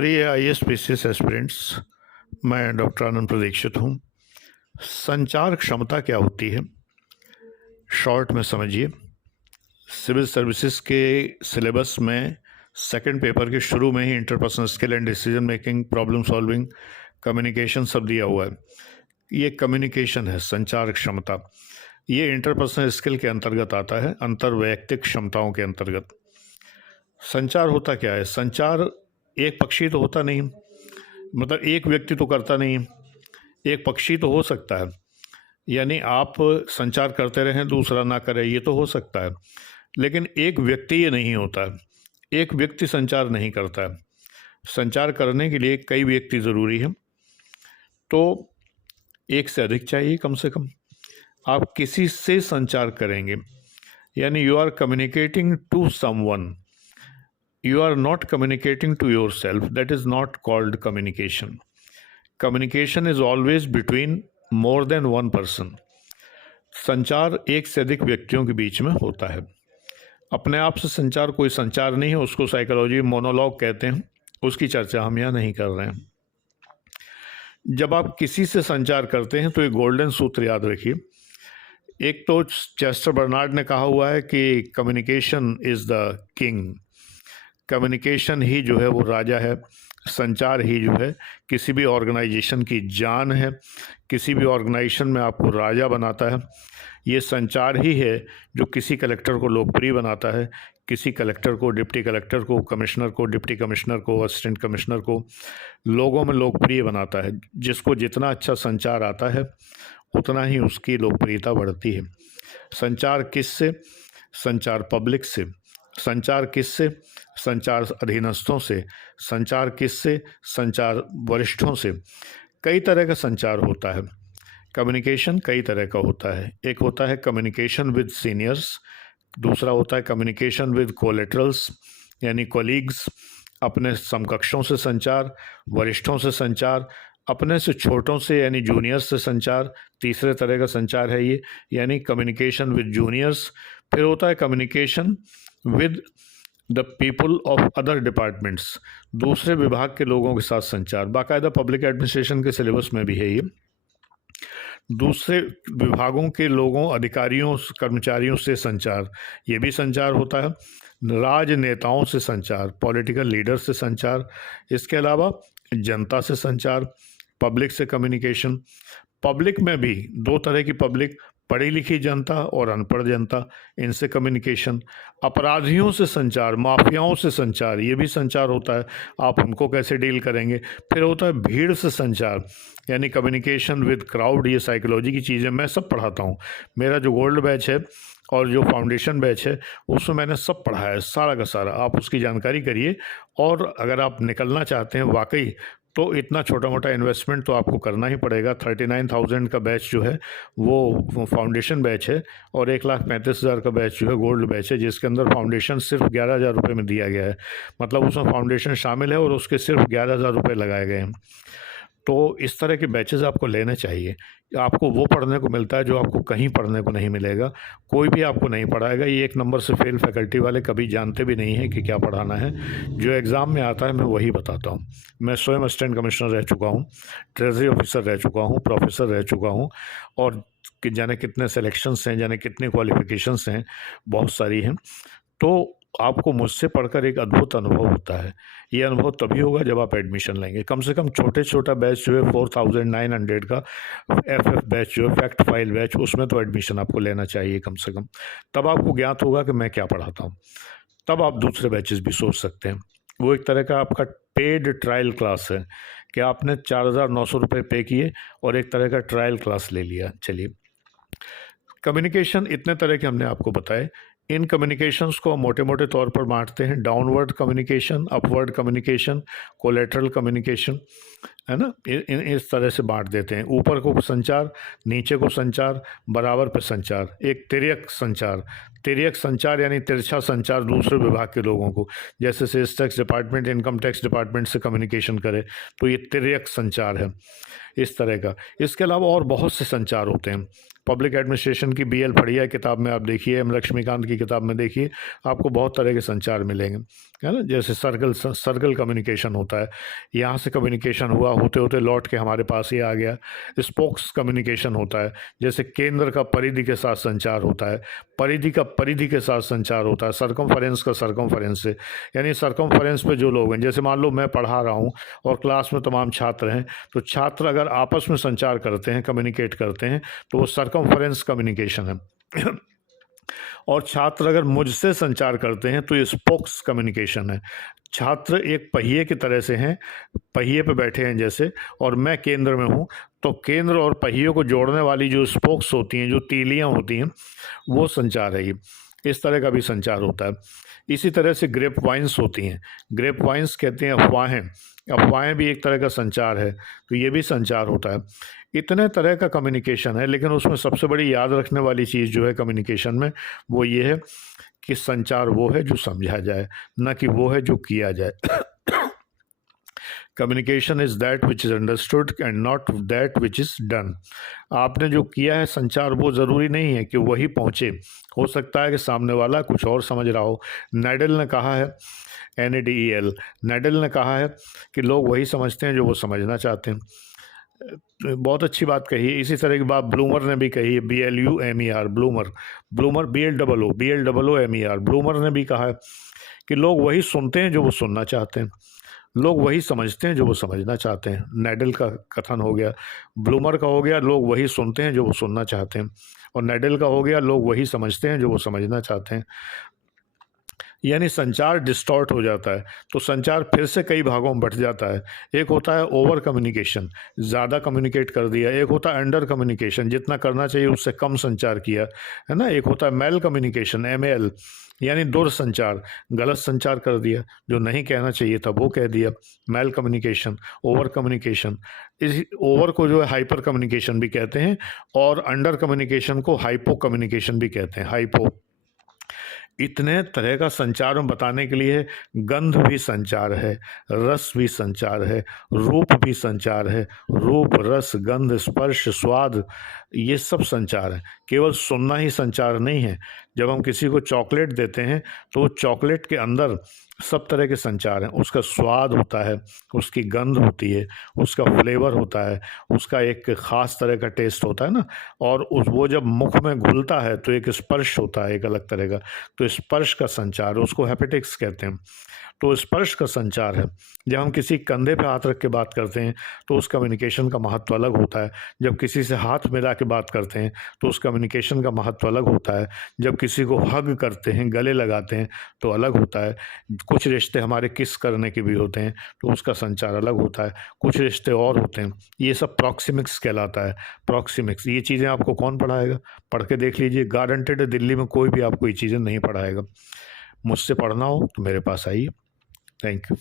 प्रिय IAS PCS aspirants, मैं doctor Anand Pradikshit हूँ। संचार क्षमता क्या होती है, शॉर्ट में समझिए। सिविल सर्विसेज के सिलेबस में सेकंड पेपर के शुरू में ही interpersonal skill and decision making, problem solving, communication सब दिया हुआ है। ये कम्युनिकेशन है, संचार क्षमता। ये इंटरपर्सनल स्किल के अंतर्गत आता है, अंतर्वैयक्तिक क्षमताओं के अंतर्गत। संचार होता क्या है? संचार एक पक्षी तो होता नहीं, मतलब एक व्यक्ति तो करता नहीं, एक पक्षी तो हो सकता है। यानी आप संचार करते रहें, दूसरा ना करे, ये तो हो सकता है, लेकिन एक व्यक्ति ये नहीं होता है। एक व्यक्ति संचार नहीं करता है। संचार करने के लिए कई व्यक्ति ज़रूरी है, तो एक से अधिक चाहिए कम से कम। आप किसी से संचार करेंगे, यानी you are communicating to someone, you are not communicating to yourself. That is not called communication. Communication is always between more than one person. संचार एक से अधिक व्यक्तियों के बीच में होता है। अपने आप से संचार कोई संचार नहीं है, उसको साइकोलॉजी मोनोलॉग कहते हैं। उसकी चर्चा हम यहाँ नहीं कर रहे हैं। जब आप किसी से संचार करते हैं तो एक गोल्डन सूत्र याद रखिए। एक तो चेस्टर बर्नार्ड ने कहा हुआ है कि communication is the king. Communication ही जो है वो राजा है। संचार ही जो है किसी भी ऑर्गेनाइजेशन की जान है। किसी भी ऑर्गेनाइजेशन में आपको राजा बनाता है। ये संचार ही है जो किसी कलेक्टर को लोकप्रिय बनाता है, किसी कलेक्टर को, डिप्टी कलेक्टर को, कमिश्नर को, डिप्टी कमिश्नर को, असिस्टेंट कमिश्नर को लोगों में लोकप्रिय बनाता है। जिसको जितना अच्छा संचार आता है उतना ही उसकी लोकप्रियता बढ़ती है। संचार किससे? संचार पब्लिक से। संचार किससे? संचार अधीनस्थों से। संचार किससे? संचार वरिष्ठों से। कई तरह का संचार होता है। कम्युनिकेशन कई तरह का होता है। एक होता है कम्युनिकेशन विद सीनियर्स, दूसरा होता है कम्युनिकेशन विद कोलेटरल्स यानी कोलीग्स, अपने समकक्षों से संचार, वरिष्ठों से संचार, अपने से छोटों से यानी जूनियर्स से संचार। तीसरे तरह का संचार है ये, यानी कम्युनिकेशन विद जूनियर्स। फिर होता है communication with the people of other departments, दूसरे विभाग के लोगों के साथ संचार। बाकायदा पब्लिक एडमिनिस्ट्रेशन के सिलेबस में भी है ये। दूसरे विभागों के लोगों, अधिकारियों, कर्मचारियों से संचार, ये भी संचार होता है। राजनेताओं से संचार, पॉलिटिकल लीडर से संचार। इसके अलावा जनता से संचार, पब्लिक से कम्युनिकेशन। पब्लिक में भी दो तरह की पब्लिक, पढ़ी लिखी जनता और अनपढ़ जनता, इनसे कम्युनिकेशन। अपराधियों से संचार, माफियाओं से संचार, ये भी संचार होता है। आप उनको कैसे डील करेंगे। फिर होता है भीड़ से संचार, यानी कम्युनिकेशन विद क्राउड। ये साइकोलॉजी की चीज़ें मैं सब पढ़ाता हूँ। मेरा जो गोल्ड बैच है और जो फाउंडेशन बैच है उसमें मैंने सब पढ़ा है, सारा का सारा। आप उसकी जानकारी करिए, और अगर आप निकलना चाहते हैं वाकई, तो इतना छोटा मोटा इन्वेस्टमेंट तो आपको करना ही पड़ेगा। 39,000 का बैच जो है वो फाउंडेशन बैच है, और 1,35,000 का बैच जो है गोल्ड बैच है, जिसके अंदर फाउंडेशन सिर्फ 11,000 रुपये में दिया गया है। मतलब उसमें फाउंडेशन शामिल है और उसके सिर्फ 11,000 रुपये लगाए गए हैं। तो इस तरह के बैचेस आपको लेने चाहिए। आपको वो पढ़ने को मिलता है जो आपको कहीं पढ़ने को नहीं मिलेगा। कोई भी आपको नहीं पढ़ाएगा। ये एक नंबर से फेल फैकल्टी वाले कभी जानते भी नहीं हैं कि क्या पढ़ाना है। जो एग्ज़ाम में आता है मैं वही बताता हूँ। मैं स्वयं असिस्टेंट कमिश्नर रह चुका हूँ, ट्रेजरी ऑफिसर रह चुका हूँ, प्रोफेसर रह चुका हूँ, और जाने कितने सिलेक्शंस हैं, जाने कितने क्वालिफिकेशंस हैं, बहुत सारी हैं। तो आपको मुझसे पढ़कर एक अद्भुत अनुभव होता है। ये अनुभव तभी होगा जब आप एडमिशन लेंगे। कम से कम छोटा बैच जो है 4,900 का FF बैच जो है, फैक्ट फाइल बैच, उसमें तो एडमिशन आपको लेना चाहिए कम से कम। तब आपको ज्ञात होगा कि मैं क्या पढ़ाता हूँ। तब आप दूसरे बैचेस भी सोच सकते हैं। वो एक तरह का आपका पेड ट्रायल क्लास है कि आपने 4,900 रुपये पे किए और एक तरह का ट्रायल क्लास ले लिया। चलिए, कम्युनिकेशन इतने तरह के हमने आपको बताए। इन कम्युनिकेशंस को हम मोटे मोटे तौर पर बांटते हैं: downward communication, upward communication, collateral communication. है ना। इस तरह से बांट देते हैं, ऊपर को संचार, नीचे को संचार, बराबर पे संचार। एक तिर्यक संचार, तिर्यक संचार यानी तिरछा संचार दूसरे विभाग के लोगों को, जैसे sales tax department income tax department से कम्युनिकेशन करे तो ये तिर्यक संचार है, इस तरह का। इसके अलावा और बहुत से संचार होते हैं। पब्लिक एडमिनिस्ट्रेशन की BL फड़िया किताब में आप देखिए, एम लक्ष्मीकांत की किताब में देखिए, आपको बहुत तरह के संचार मिलेंगे, है ना। जैसे सर्कल कम्युनिकेशन होता है, यहाँ से कम्युनिकेशन हुआ, होते होते लौट के हमारे पास ही आ गया। स्पोक्स कम्युनिकेशन होता है, जैसे केंद्र का परिधि के साथ संचार होता है, परिधि का परिधि के साथ संचार होता है, सरकमफरेंस का सरकमफरेंस से, यानी सरकमफरेंस पे जो लोग हैं, जैसे मान लो मैं पढ़ा रहा हूँ और क्लास में तमाम छात्र हैं, तो छात्र अगर आपस में संचार करते हैं, कम्युनिकेट करते हैं, तो वो सरकमफरेंस कम्युनिकेशन है। और छात्र अगर मुझसे संचार करते हैं तो ये स्पोक्स कम्युनिकेशन है। छात्र एक पहिए की तरह से हैं, पहिए पे बैठे हैं जैसे, और मैं केंद्र में हूँ, तो केंद्र और पहियों को जोड़ने वाली जो स्पोक्स होती हैं, जो तीलियाँ होती हैं, वो संचार है ये। इस तरह का भी संचार होता है। इसी तरह से ग्रेप वाइन्स होती हैं, ग्रेप वाइन्स कहते हैं अफवाहें, अफवाहें भी एक तरह का संचार है, तो ये भी संचार होता है। इतने तरह का कम्युनिकेशन है, लेकिन उसमें सबसे बड़ी याद रखने वाली चीज़ जो है कम्युनिकेशन में, वो ये है कि संचार वो है जो समझा जाए, न कि वो है जो किया जाए। Communication is that which is understood and not that which is done. आपने जो किया है संचार, वो ज़रूरी नहीं है कि वही पहुँचे, हो सकता है कि सामने वाला कुछ और समझ रहा हो। नैडल ने कहा है, NADEL, नैडल ने कहा है कि लोग वही समझते हैं जो वो समझना चाहते हैं। बहुत अच्छी बात कही है। इसी तरह की बात ब्लूमर ने भी कही है, BLUMER, bloomer, bloomer BLOOMER, bloomer ने भी कहा है कि लोग वही सुनते हैं जो वो सुनना चाहते हैं, लोग वही समझते हैं जो वो समझना चाहते हैं। नैडल का कथन हो गया, ब्लूमर का हो गया, लोग वही सुनते हैं जो वो सुनना चाहते हैं, और नैडल का हो गया, लोग वही समझते हैं जो वो समझना चाहते हैं। यानी संचार डिस्टॉर्ट हो जाता है, तो संचार फिर से कई भागों में बंट जाता है। एक होता है ओवर कम्युनिकेशन, ज़्यादा कम्युनिकेट कर दिया। एक होता है अंडर कम्युनिकेशन, जितना करना चाहिए उससे कम संचार किया, है ना। एक होता है मेल कम्युनिकेशन, ML, यानी दूरसंचार, गलत संचार कर दिया, जो नहीं कहना चाहिए था वो कह दिया। Mail communication, over communication. इस ओवर को जो है हाइपर कम्युनिकेशन भी कहते हैं, और अंडर कम्युनिकेशन को हाइपो कम्युनिकेशन भी कहते हैं, हाइपो। इतने तरह का संचार में बताने के लिए गंध भी संचार है, रस भी संचार है, रूप भी संचार है। रूप, रस, गंध, स्पर्श, स्वाद, ये सब संचार है। केवल सुनना ही संचार नहीं है। जब हम किसी को चॉकलेट देते हैं तो चॉकलेट के अंदर सब तरह के संचार हैं। उसका स्वाद होता है, उसकी गंध होती है, उसका फ्लेवर होता है, उसका एक ख़ास तरह का टेस्ट होता है ना, और वो जब मुख में घुलता है तो एक स्पर्श होता है एक अलग तरह का, तो स्पर्श का संचार, उसको हैपेटिक्स कहते हैं। तो स्पर्श का संचार है। जब हम किसी कंधे पे हाथ रख के बात करते हैं तो उस कम्युनिकेशन का महत्व अलग होता है। जब किसी से हाथ मिला के बात करते हैं तो उस कम्युनिकेशन का महत्व अलग होता है। जब किसी को हग करते हैं, गले लगाते हैं, तो अलग होता है। कुछ रिश्ते हमारे किस करने के भी होते हैं तो उसका संचार अलग होता है। कुछ रिश्ते और होते हैं, ये सब प्रॉक्सिमिक्स कहलाता है। प्रॉक्सिमिक्स, ये चीज़ें आपको कौन पढ़ाएगा? पढ़ के देख लीजिए, गारंटेड है दिल्ली में कोई भी आपको ये चीज़ें नहीं पढ़ाएगा। मुझसे पढ़ना हो तो मेरे पास आइए। Thank you.